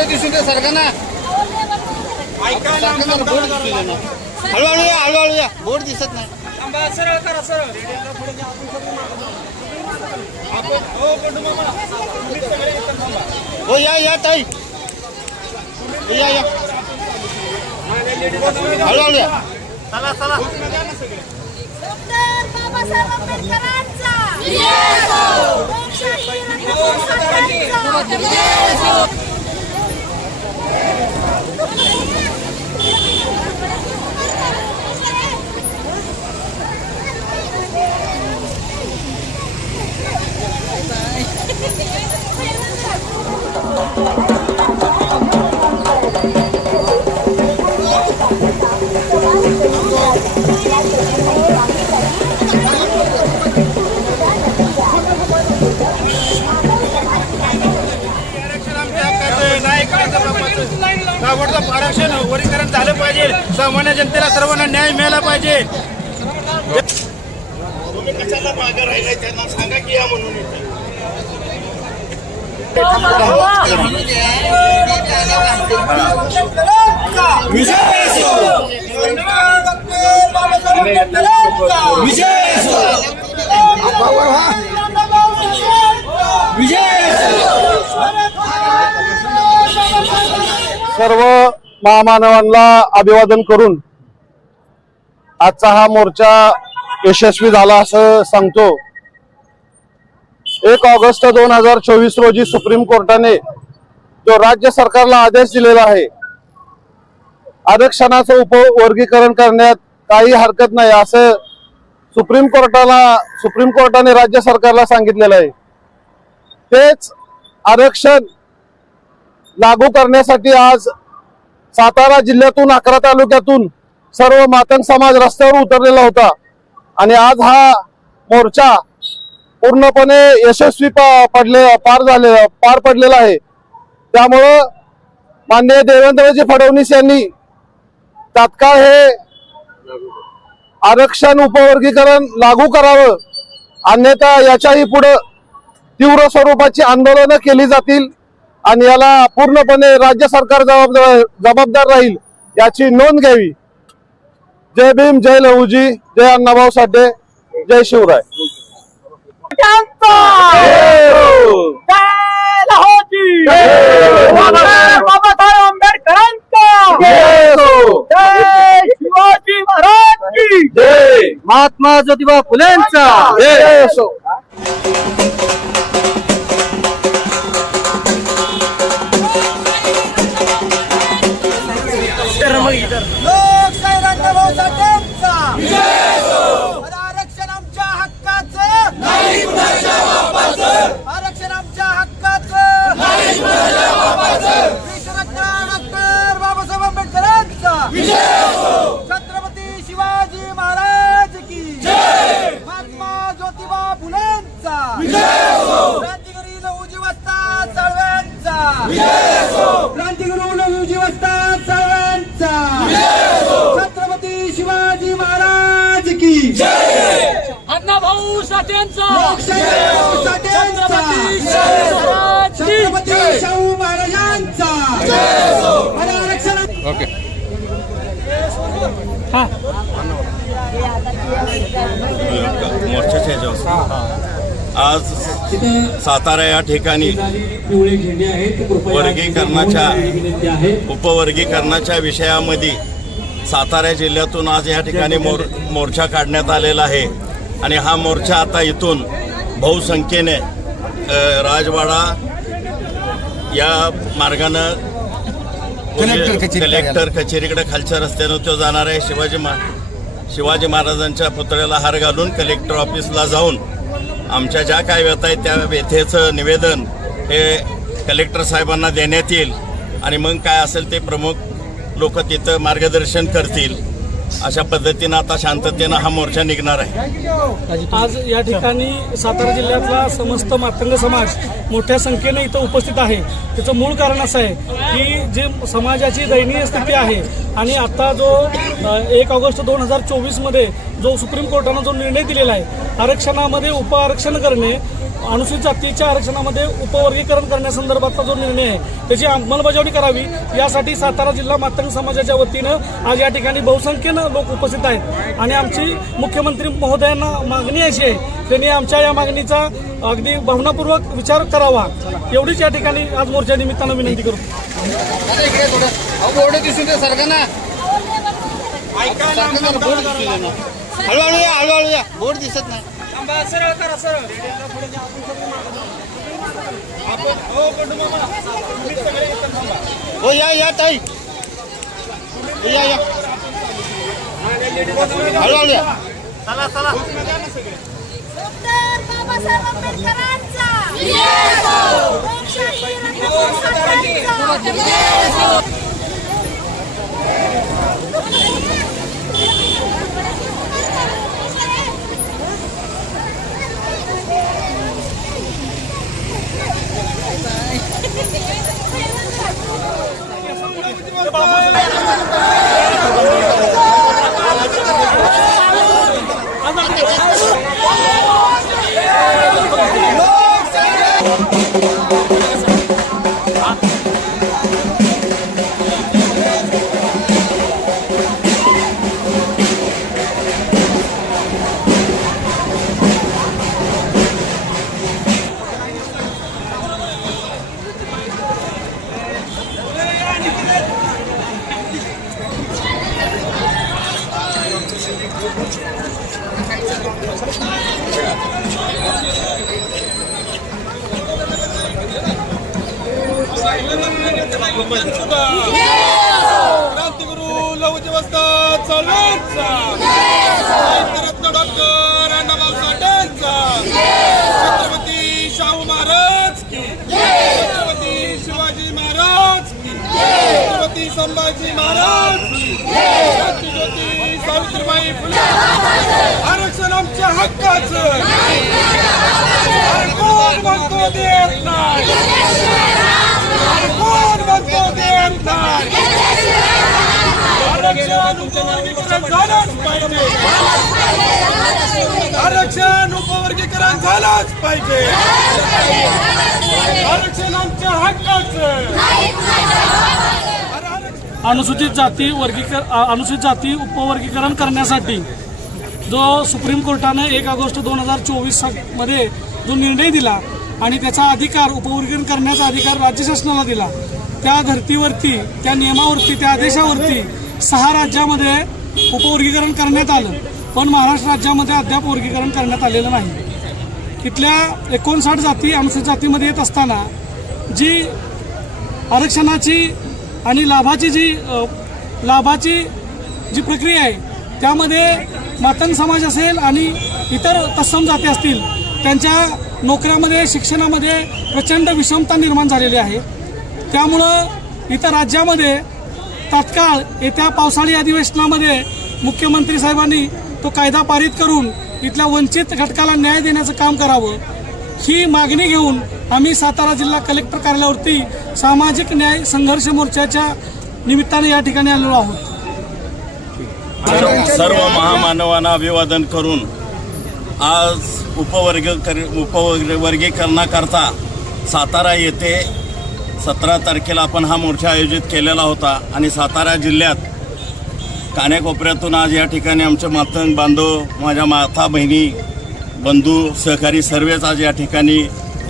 पुढे दिसून दे सारखा ना हळूहळू या हळूहळू या बोर्ड दिसत नाही सरळ करा सरळ हो या ताई या हळूहळू या चला चला बाबासाहेब आंबेडकरांचा आरक्षण वर्गीकरण झालं पाहिजे सामान्य जनतेला सर्वांना न्याय मिळाला पाहिजे तुम्ही कशाला मागे राहिलाय त्यांना सांगा की या म्हणून सर्व महामानवांना अभिवादन करून आजचा हा मोर्चा यशस्वी झाला असं सांगतो। 1 ऑगस्ट 2024 रोजी सुप्रीम कोर्टाने जो राज्य सरकारला आदेश दिलेला आहे आरक्षणाचं उपवर्गीकरण करण्यात काही हरकत नाही असं सुप्रीम कोर्टाने राज्य सरकारला सांगितलेलं आहे। तेच आरक्षण लागू करण्यासाठी आज सातारा जिल्ह्यातून 11 तालुक्यातून सर्व मातंग समाज रस्त्यावर उतरलेला होता आणि आज हा मोर्चा पूर्णपणे यशस्वी पार पडलेला आहे। त्यामुळं माननीय देवेंद्रजी फडणवीस यांनी तात्काळ हे आरक्षण उपवर्गीकरण लागू करावं, अन्यथा याच्याही पुढे तीव्र स्वरूपाची आंदोलनं केली जातील आणि याला पूर्णपणे राज्य सरकार जबाबदार राहील याची नोंद घ्यावी। जय भीम, जय लहूजी, जय अण्णाभाऊ साठे, जय शिवराय। बाबासाहेब आंबेडकरांचा शिवाजी महाराज की जय, महात्मा ज्योतिबा फुलेंचा जय। लोकशाही अण्णाभाऊ साठेंचा आरक्षण आमच्या हक्काचं नाही कुणाच्या बापाचं, आरक्षण आमच्या हक्काचं नाही कुणाच्या बापाचं। डॉक्टर बाबासाहेब आंबेडकरांचा छत्रपती शिवाजी महाराज की जय, महात्मा ज्योतिबा फुलेंचा क्रांतिगुरू लहुजी वस्ताद साळव्यांचा क्रांतिगुरू लहुजी वस्ताद साळव्यांचा छत्रपती शिवाजी महाराज की जय, अण्णाभाऊ साठेंचा छत्रपती शाहू महाराजांचा आरक्षण। आज सातारा या ठिकाणी उपवर्गीकरणाच्या विषयामध्ये सातारा जिल्ह्यातून आज या ठिकाणी मोर्चा काढण्यात आलेला आहे आणि हा मोर्चा आता इथून बहुसंख्येने राजवाडा या मार्गानं कलेक्टर कचेरीकडे खालच्या रस्त्यानं तो जाणार आहे। शिवाजी महाराजांच्या पुतळ्याला हार घालून कलेक्टर ऑफिसला जाऊन आमच्या ज्या काय व्यथा आहेत त्या व्यथेचं निवेदन हे कलेक्टर साहेबांना देण्यात येईल आणि मग काय असेल ते प्रमुख लोक तिथं मार्गदर्शन करतील। अशा पद्धतीनं आता शांततेनं हा मोर्चा निघणार आहे। आज या ठिकाणी सातारा जिल्ह्यातला समस्त मातंग समाज मोठ्या संख्येने इथं उपस्थित आहे। त्याचं मूळ कारण असं आहे की जे समाजाची दयनीय स्थिती आहे आणि आता जो 1 ऑगस्ट 2024 मध्ये जो सुप्रीम कोर्टानं जो निर्णय दिलेला आहे आरक्षणामध्ये उपआरक्षण करणे अनुसूचित जातीच्या आरक्षणामध्ये उपवर्गीकरण करण्यासंदर्भातला जो निर्णय आहे त्याची अंमलबजावणी करावी यासाठी सातारा जिल्हा मातंग समाजाच्या वतीनं आज या ठिकाणी बहुसंख्येनं लोक उपस्थित आहेत आणि आमची मुख्यमंत्री महोदयांना मागणी अशी आहे त्यांनी आमच्या या मागणीचा अगदी भावनापूर्वक विचार करावा एवढीच या ठिकाणी आज मोर्चा निमित्तानं विनंती करतो. हळूहळू या बोर्ड दिसत नाही. सरळ करा सरळ. हो या ताई या हळूहळू या. डॉक्टर बाबासाहेब आंबेडकरांचा लोकशाही रत्नपूर सरकारचा क्रांतिगुरु लहुजी वस्ताद साळवेंचा साहित्यरत्न डॉक्टर अण्णाभाऊ साठेंचा छत्रपती शाहू महाराज की छत्रपती शिवाजी महाराज की छत्रपती संभाजी महाराज की क्रांतिज्योती सावित्रीबाई फुले आरक्षण आमच्या हक्काचं कोण म्हणतो देत नाही कोण म्हणतो देत नाही आरक्षण उपवर्गीकरण झालंच पाहिजे आरक्षण उपवर्गीकरण झालंच पाहिजे आरक्षण आमच्या हक्काचं अनुसूचित जाती उपवर्गीकरण करण्यासाठी जो सुप्रीम कोर्टाने 1 ऑगस्ट 2024 मध्ये जो निर्णय दिला आणि त्याचा अधिकार उपवर्गीकरण करण्याचा अधिकार राज्य शासनाला दिला त्या धर्तीवरती त्या नियमावरती त्या आदेशावरती 6 राज्यामध्ये उपवर्गीकरण करण्यात आलं पण महाराष्ट्र राज्यामध्ये अद्याप वर्गीकरण करण्यात आलेलं नाही. इथल्या 59 जाती अनुसूचित जातीमध्ये येत असताना जी आरक्षणाची आणि लाभाची जी प्रक्रिया आहे त्यामध्ये मातंग समाज असेल आणि इतर तत्सम जाती असतील त्यांच्या नोकऱ्यामध्ये शिक्षणामध्ये प्रचंड विषमता निर्माण झालेली आहे. त्यामुळं इतर राज्यामध्ये तात्काळ येत्या पावसाळी अधिवेशनामध्ये मुख्यमंत्री साहेबांनी तो कायदा पारित करून इथल्या वंचित घटकाला न्याय देण्याचं काम करावं ही मागणी घेऊन आम्ही सातारा जिल्हा कलेक्टर कार्यालयावरती सामाजिक न्याय संघर्ष मोर्चाच्या निमित्ताने या ठिकाणी आलेलो आहोत. सर्व महामानवांना अभिवादन करून आज उपवर्गीकरणाकरता सातारा येथे 17 तारखेला आपण हा मोर्चा आयोजित केलेला होता आणि सातारा जिल्ह्यात कान्याकोपऱ्यातून आज या ठिकाणी आमचे मातंग बांधव माझ्या माता बहिणी बंधू सहकारी सर्वच आज या ठिकाणी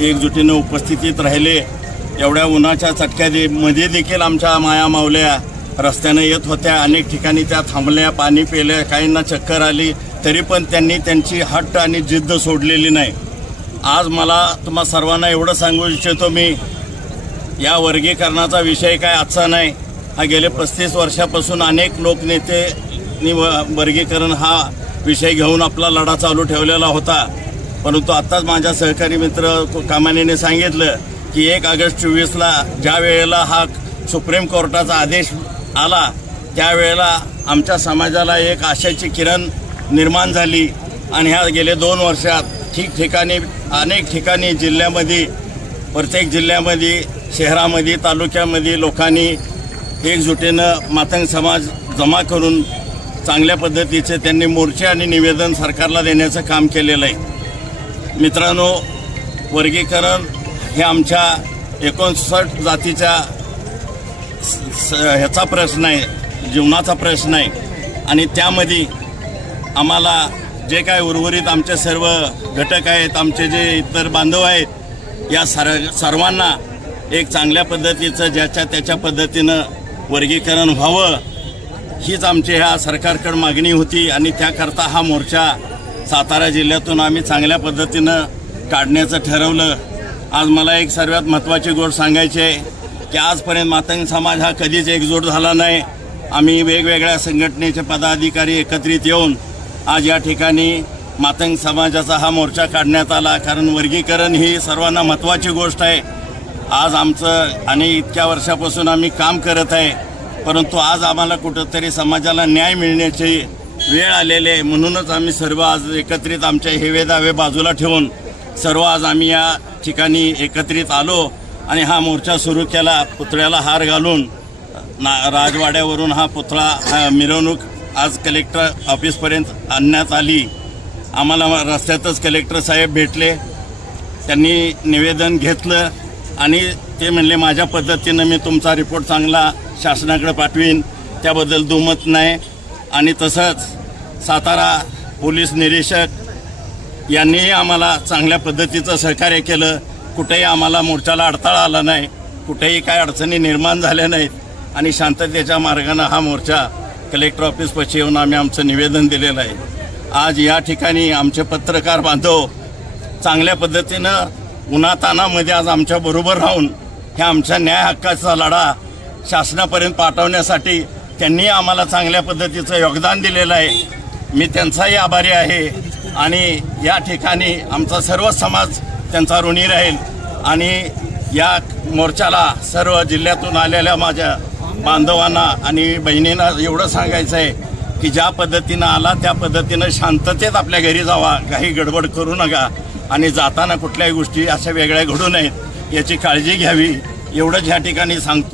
एकजुटीनं उपस्थितीत राहिले. एवढ्या उन्हाच्या चटक्यामध्ये देखील आमच्या माया मावल्या रस्त्यानं येत होत्या. अनेक ठिकाणी त्या थांबल्या, पाणी पिल्या, काहींना चक्कर आली, तरी पण त्यांनी त्यांची हट्ट आणि जिद्द सोडलेली नाही. आज मला तुम्हा सर्वांना एवढं सांगू इच्छितो मी या वर्गीकरणाचा विषय काय आजचा नाही. हा गेले 35 वर्षापासून अनेक लोकनेते वर्गीकरण हा विषय घेऊन आपला लढा चालू ठेवलेला होता. परंतु आत्ताच माझ्या सहकारी मित्र कामानीने सांगितलं की 1 ऑगस्ट 24ला ज्या वेळेला हा सुप्रीम कोर्टाचा आदेश आला त्यावेळेला आमच्या समाजाला एक आशेची किरण निर्माण झाली आणि ह्या गेले 2 वर्षात ठिकठिकाणी अनेक ठिकाणी जिल्ह्यामध्ये प्रत्येक जिल्ह्यामध्ये शहरामध्ये तालुक्यामध्ये लोकांनी एकजुटीनं मातंग समाज जमा करून चांगल्या पद्धतीचे त्यांनी मोर्चे आणि निवेदन सरकारला देण्याचं काम केलेलं आहे. मित्रांनो, वर्गीकरण हे आमच्या 59 जातीच्या ह्याचा प्रश्न आहे, जीवनाचा प्रश्न आहे आणि त्यामध्ये आम्हाला जे काय उर्वरित आमचे सर्व घटक आहेत, आमचे जे इतर बांधव आहेत, या सर्वांना एक चांगल्या पद्धतीचं ज्याच्या त्याच्या पद्धतीनं वर्गीकरण व्हावं हीच आमची ह्या सरकारकडे मागणी होती आणि त्याकरता हा मोर्चा सातारा जिल्ह्यातून आम्ही चांगल्या पद्धतीनं काढण्याचं ठरवलं. आज मला एक सर्वात महत्त्वाची गोष्ट सांगायची आहे की आजपर्यंत मातंग समाज हा कधीच एकजूट झाला नाही. आम्ही वेगवेगळ्या संघटनेचे पदाधिकारी एकत्रित येऊन आज या ठिकाणी मातंग समाजाचा हा मोर्चा काढण्यात आला. कारण वर्गीकरण ही सर्वांना महत्त्वाची गोष्ट आहे. आज आमचं आणि इतक्या वर्षापासून आम्ही काम करत आहे, परंतु आज आम्हाला कुठंतरी समाजाला न्याय मिळण्याची वेळ आलेली आहे. म्हणूनच आम्ही सर्व आज एकत्रित आमचे हेवे दावे बाजूला ठेवून सर्व आज आम्ही या ठिकाणी एकत्रित आलो आणि हा मोर्चा सुरू केला. पुतळ्याला हार घालून राजवाड्यावरून हा पुतळा मिरवणूक आज कलेक्टर ऑफिसपर्यंत आणण्यात आली. आम्हाला रस्त्यातच कलेक्टर साहेब भेटले, त्यांनी निवेदन घेतलं आणि ते म्हणले माझ्या पद्धतीनं मी तुमचा रिपोर्ट चांगला शासनाकडे पाठवीन, त्याबद्दल दुमत नाही. आणि तसंच सातारा पोलीस निरीक्षक यांनीही आम्हाला चांगल्या पद्धतीचं सहकार्य केलं. कुठेही आम्हाला मोर्चाला अडथळा आला नाही, कुठेही काय अडचणी निर्माण झाल्या नाहीत आणि शांततेच्या मार्गानं हा मोर्चा कलेक्टर ऑफिसपाशी येऊन आम्ही आमचं निवेदन दिलेलं आहे. आज या ठिकाणी आमचे पत्रकार बांधव चांगल्या पद्धतीनं उन्हातानामध्ये आज आमच्याबरोबर राहून ह्या आमच्या न्याय हक्काचा लढा शासनापर्यंत पाठवण्यासाठी त्यांनी आम्हाला चांगल्या पद्धतीचं योगदान दिलेलं आहे. मी त्यांचाही आभारी आहे आणि या ठिकाणी आमचा सर्व समाज त्यांचा ऋणी राहील. आणि या मोर्चाला सर्व जिल्ह्यातून आलेल्या माझ्या बांधवांना आणि बहिणींना एवढं सांगायचं आहे की ज्या पद्धतीनं आला त्या पद्धतीनं शांततेत आपल्या घरी जावा, काही गडबड करू नका आणि जाताना कुठल्याही गोष्टी अशा वेगळ्या घडू नयेत याची काळजी घ्यावी, एवढंच ह्या ठिकाणी सांगतो.